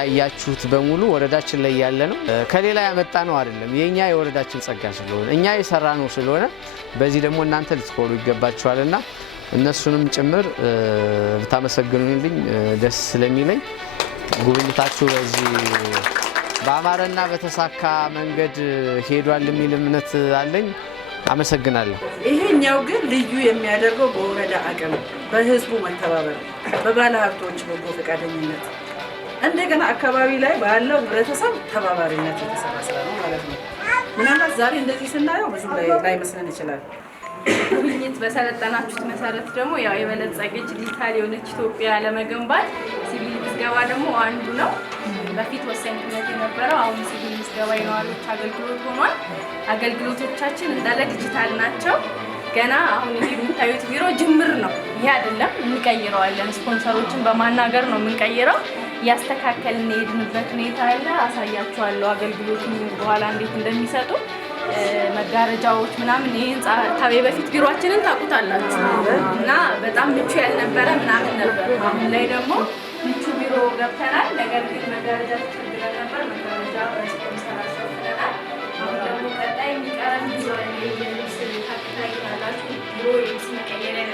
ያያችሁት በሙሉ ወረዳችን ላይ ያለ ነው። ከሌላ ያመጣ ነው አይደለም። የኛ የወረዳችን ጸጋ ስለሆነ እኛ የሰራ ነው ስለሆነ በዚህ ደግሞ እናንተ ልትኮሩ ይገባችኋልና እነሱንም ጭምር ብታመሰግኑልኝ ደስ ስለሚለኝ ጉብኝታችሁ በዚህ በአማረና በተሳካ መንገድ ሄዷል የሚል እምነት አለኝ። አመሰግናለሁ። ይሄኛው ግን ልዩ የሚያደርገው በወረዳ አቅም፣ በህዝቡ መተባበር፣ በባለ ሀብቶች በጎ ፈቃደኝነት እንደገና አካባቢ ላይ ባለው ህብረተሰብ ተባባሪነት የተሰራ ስራ ነው ማለት ነው። ምናልባት ዛሬ እንደዚህ ስናየው ብዙ ላይ መስለን ይችላል። ጉብኝት በሰለጠናችሁት መሰረት ደግሞ ያው የበለጸገች ዲጂታል የሆነች ኢትዮጵያ ለመገንባት ሲቪል ምዝገባ ደግሞ አንዱ ነው። በፊት ወሳኝነት የነበረው አሁን ሲቪል ምዝገባ የነዋሪዎች አገልግሎት ሆኗል። አገልግሎቶቻችን እንዳለ ዲጂታል ናቸው። ገና አሁን ይሄ የምታዩት ቢሮ ጅምር ነው። ይሄ አይደለም፣ እንቀይረዋለን። ስፖንሰሮችን በማናገር ነው የምንቀይረው። ያስተካከልን የሄድንበት ሁኔታ አለ። አሳያችኋለሁ አገልግሎቱን በኋላ እንዴት እንደሚሰጡ መጋረጃዎች ምናምን። ይሄን ታቤ በፊት ቢሮአችንን ታውቁታላችሁ እና በጣም ምቹ ያልነበረ ምናምን ነበር። አሁን ላይ ደግሞ ምቹ ቢሮ ገብተናል። ነገር ግን መጋረጃ ችግር ነበር። መጋረጃ በስፖንሰር አሸፍነናል። አሁን ደግሞ ቀጣይ የሚቀረን ቢሮ የልብስ ታክታይታላችሁ። ቢሮ የልብስ መቀየሪያ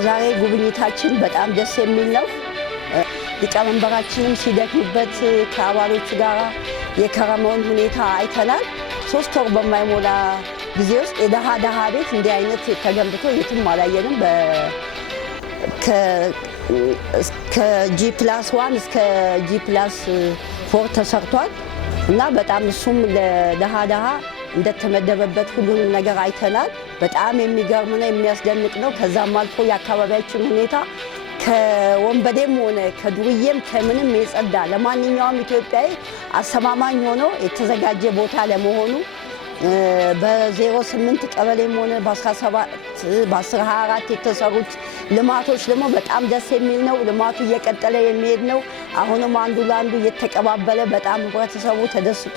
ዛሬ ጉብኝታችን በጣም ደስ የሚል ነው። ሊቀመንበራችንም ሲደክሙበት ከአባሎቹ ጋር የከረመውን ሁኔታ አይተናል። 3 ወር በማይሞላ ጊዜ ውስጥ የደሃ ቤት እንዲህ አይነት ተገንብቶ የትም አላየንም። ከG+1 እስከ G+4 ተሰርቷል እና በጣም እሱም ለደሃ እንደተመደበበት ሁሉንም ነገር አይተናል። በጣም የሚገርም ነው፣ የሚያስደንቅ ነው። ከዛም አልፎ የአካባቢያችን ሁኔታ ከወንበዴም ሆነ ከዱርዬም ከምንም የጸዳ ለማንኛውም ኢትዮጵያዊ አስተማማኝ ሆኖ የተዘጋጀ ቦታ ለመሆኑ በ08 ቀበሌም ሆነ በ1024 የተሰሩት ልማቶች ደግሞ በጣም ደስ የሚል ነው። ልማቱ እየቀጠለ የሚሄድ ነው። አሁንም አንዱ ለአንዱ እየተቀባበለ በጣም ህብረተሰቡ ተደስቶ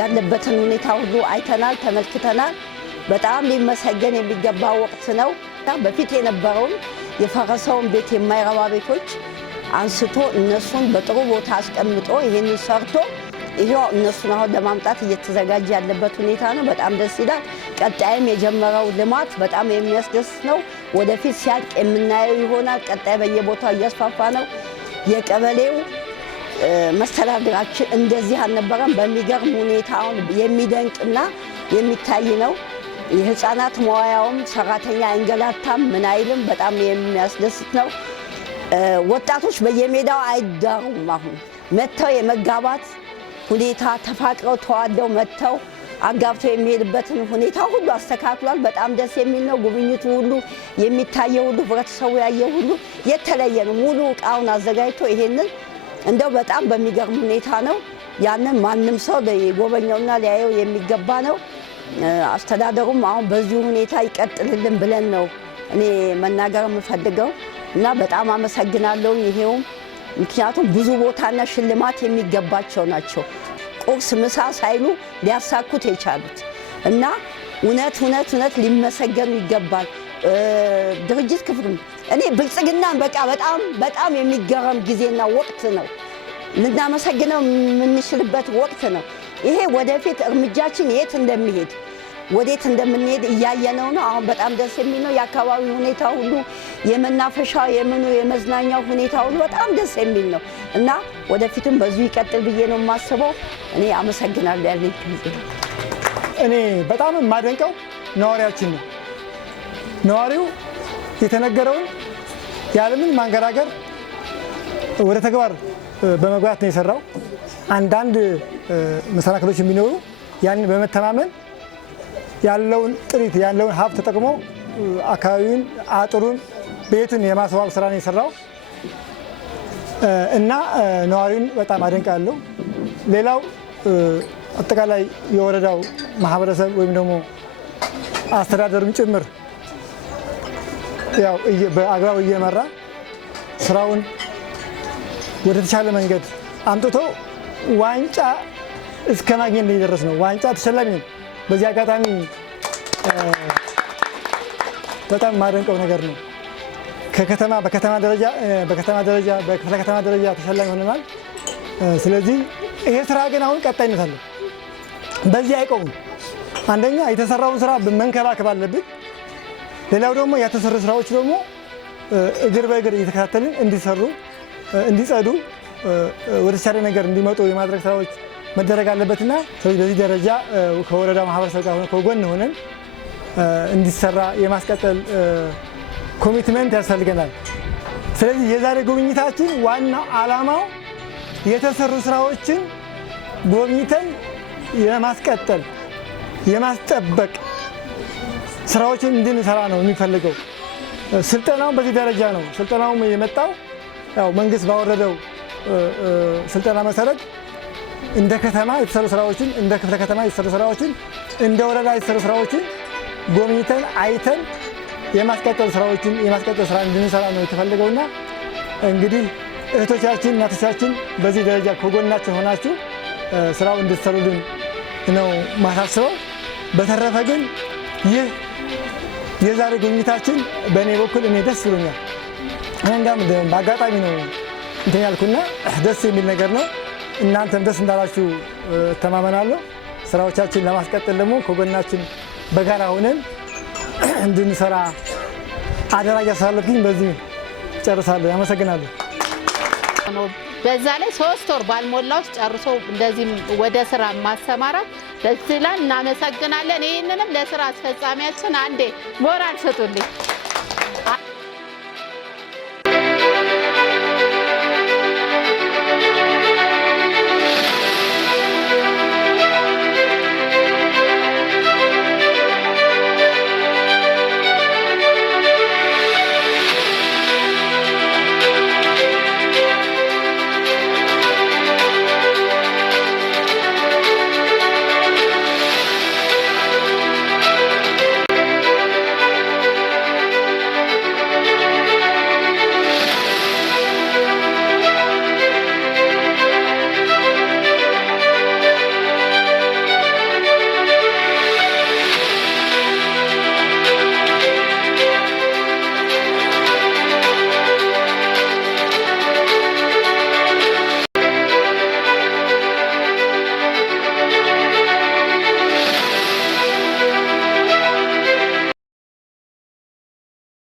ያለበትን ሁኔታ ሁሉ አይተናል፣ ተመልክተናል። በጣም ሊመሰገን የሚገባ ወቅት ነው። በፊት የነበረውን የፈረሰውን ቤት የማይረባ ቤቶች አንስቶ እነሱን በጥሩ ቦታ አስቀምጦ ይህንን ሰርቶ ይሄው እነሱን አሁን ለማምጣት እየተዘጋጀ ያለበት ሁኔታ ነው። በጣም ደስ ይላል። ቀጣይም የጀመረው ልማት በጣም የሚያስደስት ነው። ወደፊት ሲያልቅ የምናየው ይሆናል። ቀጣይ በየቦታው እያስፋፋ ነው። የቀበሌው መስተዳድራችን እንደዚህ አልነበረም። በሚገርም ሁኔታ አሁን የሚደንቅና የሚታይ ነው። የህፃናት መዋያውም ሰራተኛ አይንገላታም፣ ምን አይልም። በጣም የሚያስደስት ነው። ወጣቶች በየሜዳው አይዳሩም። አሁን መጥተው የመጋባት ሁኔታ ተፋቅረው ተዋደው መጥተው አጋብተው የሚሄድበትን ሁኔታ ሁሉ አስተካክሏል። በጣም ደስ የሚል ነው። ጉብኝቱ ሁሉ የሚታየው ሁሉ ህብረተሰቡ ያየው ሁሉ የተለየ ነው። ሙሉ እቃውን አዘጋጅቶ ይሄንን እንደው በጣም በሚገርም ሁኔታ ነው። ያንን ማንም ሰው ሊጎበኘውና ሊያየው የሚገባ ነው። አስተዳደሩም አሁን በዚህ ሁኔታ ይቀጥልልን ብለን ነው እኔ መናገር የምፈልገው እና በጣም አመሰግናለሁ። ይሄውም ምክንያቱም ብዙ ቦታና ሽልማት የሚገባቸው ናቸው። ቁርስ ምሳ ሳይሉ ሊያሳኩት የቻሉት እና እውነት ሊመሰገኑ ይገባል። ድርጅት ክፍሉ እኔ ብልጽግናን በቃ በጣም የሚገርም ጊዜና ወቅት ነው። ልናመሰግነው የምንችልበት ወቅት ነው። ይሄ ወደፊት እርምጃችን የት እንደሚሄድ ወዴት እንደምንሄድ እያየነው ነው። አሁን በጣም ደስ የሚል ነው። የአካባቢው ሁኔታ ሁሉ የመናፈሻው የመዝናኛው ሁኔታ ሁሉ በጣም ደስ የሚል ነው እና ወደፊትም በዚሁ ይቀጥል ብዬ ነው የማስበው። እኔ አመሰግናለሁ ያለኝ ጊዜ። እኔ በጣም የማደንቀው ነዋሪያችን ነው። ነዋሪው የተነገረውን ያለምን ማንገራገር ወደ ተግባር በመግባት ነው የሰራው። አንዳንድ መሰናክሎች የሚኖሩ ያንን በመተማመን ያለውን ጥሪት ያለውን ሀብት ተጠቅሞ አካባቢውን አጥሩን ቤቱን የማስዋብ ስራ ነው የሰራው እና ነዋሪውን በጣም አደንቃለሁ። ሌላው አጠቃላይ የወረዳው ማህበረሰብ ወይም ደግሞ አስተዳደሩም ጭምር ያው በአግባቡ እየመራ ስራውን ወደ ተሻለ መንገድ አምጥቶ ዋንጫ እስከ ማግኘት እንደደረስ ነው። ዋንጫ ተሸላሚ ነው። በዚህ አጋጣሚ በጣም ማደንቀው ነገር ነው። በከተማ ደረጃ በክፍለ ከተማ ደረጃ ተሸላሚ ሆነናል። ስለዚህ ይሄ ስራ ግን አሁን ቀጣይነት አለው። በዚህ አይቆምም። አንደኛ የተሰራውን ስራ መንከባከብ አለብን። ሌላው ደግሞ ያልተሰሩ ስራዎች ደግሞ እግር በእግር እየተከታተልን እንዲሰሩ እንዲጸዱ ወደ ተሻለ ነገር እንዲመጡ የማድረግ ስራዎች መደረግ አለበትና ስለዚህ በዚህ ደረጃ ከወረዳ ማህበረሰብ ጋር ከጎን ሆነን እንዲሰራ የማስቀጠል ኮሚትመንት ያስፈልገናል። ስለዚህ የዛሬ ጉብኝታችን ዋና ዓላማው የተሰሩ ስራዎችን ጎብኝተን የማስቀጠል የማስጠበቅ ስራዎችን እንድንሰራ ነው የሚፈልገው። ስልጠናው በዚህ ደረጃ ነው። ስልጠናውም የመጣው ያው መንግስት ባወረደው ስልጠና መሰረት እንደ ከተማ የተሰሩ ስራዎችን፣ እንደ ክፍለ ከተማ የተሰሩ ስራዎችን፣ እንደ ወረዳ የተሰሩ ስራዎችን ጎብኝተን አይተን የማስቀጠል ስራ እንድንሰራ ነው የተፈለገውና እንግዲህ እህቶቻችን እናቶቻችን በዚህ ደረጃ ከጎናችን ሆናችሁ ስራው እንድትሰሩልን ነው ማሳስበው። በተረፈ ግን ይህ የዛሬ ጉብኝታችን በእኔ በኩል እኔ ደስ ብሎኛል። እንዳም በአጋጣሚ ነው እንትን ያልኩና ደስ የሚል ነገር ነው። እናንተም ደስ እንዳላችሁ ተማመናለሁ። ስራዎቻችን ለማስቀጠል ደግሞ ከጎናችን በጋራ ሆነን እንድንሰራ አደራ እያሳለፍኩኝ በዚህ ጨርሳለሁ። አመሰግናለሁ። በዛ ላይ 3 ወር ባልሞላ ውስጥ ጨርሶ እንደዚህ ወደ ስራ ማሰማራት ደስ ይላል። እናመሰግናለን። ይህንንም ለስራ አስፈጻሚያችን አንዴ ሞራል ስጡልኝ።